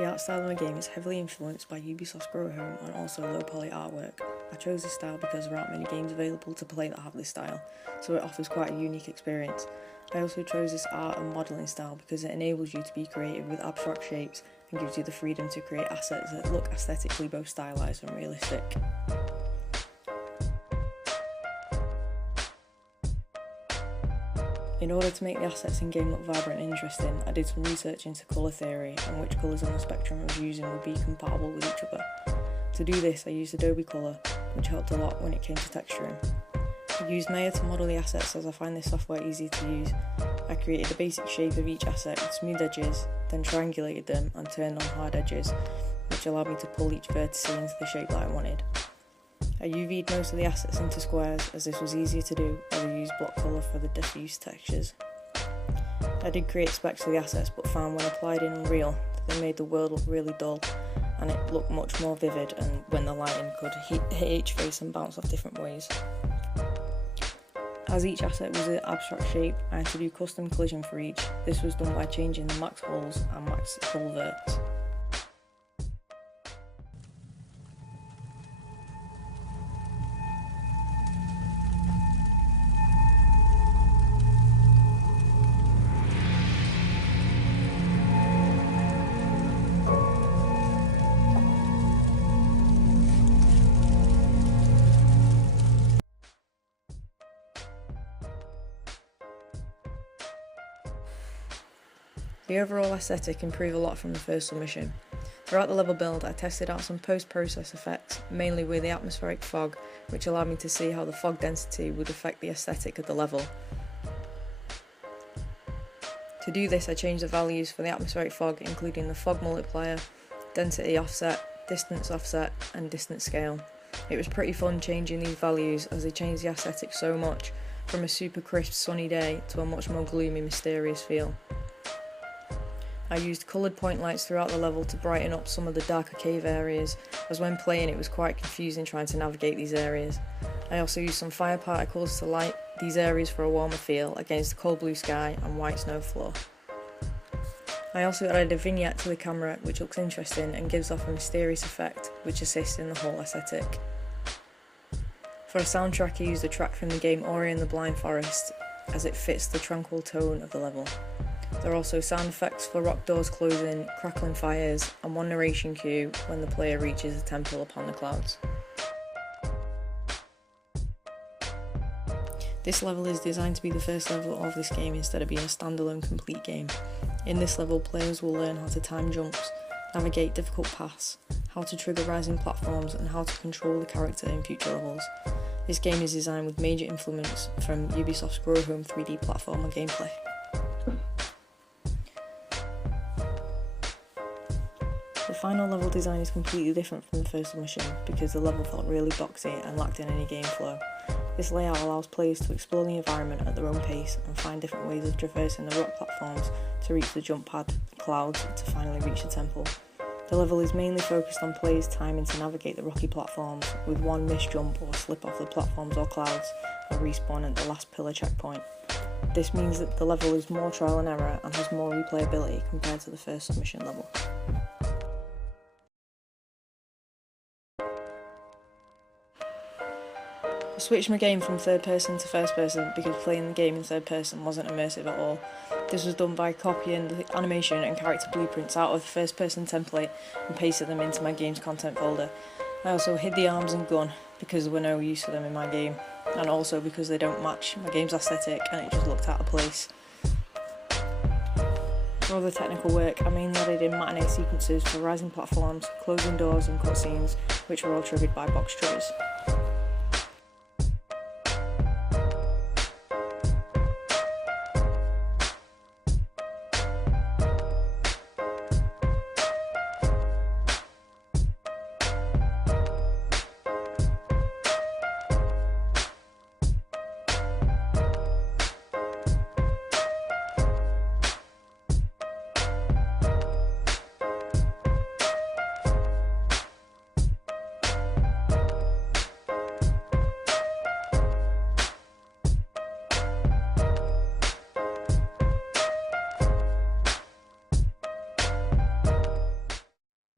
The art style of the game is heavily influenced by Ubisoft's Grow Home and also low poly artwork. I chose this style because there aren't many games available to play that have this style, so it offers quite a unique experience. I also chose this art and modelling style because it enables you to be creative with abstract shapes and gives you the freedom to create assets that look aesthetically both stylised and realistic. In order to make the assets in-game look vibrant and interesting, I did some research into colour theory and which colours on the spectrum I was using would be compatible with each other. To do this, I used Adobe Colour, which helped a lot when it came to texturing. I used Maya to model the assets as I find this software easy to use. I created the basic shape of each asset with smooth edges, then triangulated them and turned on hard edges, which allowed me to pull each vertex into the shape that I wanted. I UV'd most of the assets into squares as this was easier to do as I used block colour for the diffuse textures. I did create specs for the assets but found when applied in Unreal that they made the world look really dull and it looked much more vivid and when the lighting could hit each face and bounce off different ways. As each asset was an abstract shape, I had to do custom collision for each. This was done by changing the max hulls and max hull verts. The overall aesthetic improved a lot from the first submission. Throughout the level build, I tested out some post-process effects, mainly with the atmospheric fog, which allowed me to see how the fog density would affect the aesthetic of the level. To do this, I changed the values for the atmospheric fog, including the fog multiplier, density offset, distance offset, and distance scale. It was pretty fun changing these values as they changed the aesthetic so much, from a super crisp sunny day to a much more gloomy, mysterious feel. I used coloured point lights throughout the level to brighten up some of the darker cave areas, as when playing it was quite confusing trying to navigate these areas. I also used some fire particles to light these areas for a warmer feel against the cold blue sky and white snow floor. I also added a vignette to the camera which looks interesting and gives off a mysterious effect which assists in the whole aesthetic. For a soundtrack I used a track from the game Ori and the Blind Forest as it fits the tranquil tone of the level. There are also sound effects for rock doors closing, crackling fires, and one narration cue when the player reaches a temple upon the clouds. This level is designed to be the first level of this game instead of being a standalone complete game. In this level, players will learn how to time jumps, navigate difficult paths, how to trigger rising platforms, and how to control the character in future levels. This game is designed with major influence from Ubisoft's Grow Home 3D platformer gameplay. The final level design is completely different from the first submission because the level felt really boxy and lacked in any game flow. This layout allows players to explore the environment at their own pace and find different ways of traversing the rock platforms to reach the jump pad clouds to finally reach the temple. The level is mainly focused on players' timing to navigate the rocky platforms, with one missed jump or slip off the platforms or clouds and respawn at the last pillar checkpoint. This means that the level is more trial and error and has more replayability compared to the first submission level. I switched my game from third person to first person because playing the game in third person wasn't immersive at all. This was done by copying the animation and character blueprints out of the first person template and pasted them into my game's content folder. I also hid the arms and gun because there were no use for them in my game, and also because they don't match my game's aesthetic and it just looked out of place. For other technical work, I mainly added in matinee sequences for rising platforms, closing doors and cutscenes, which were all triggered by box triggers.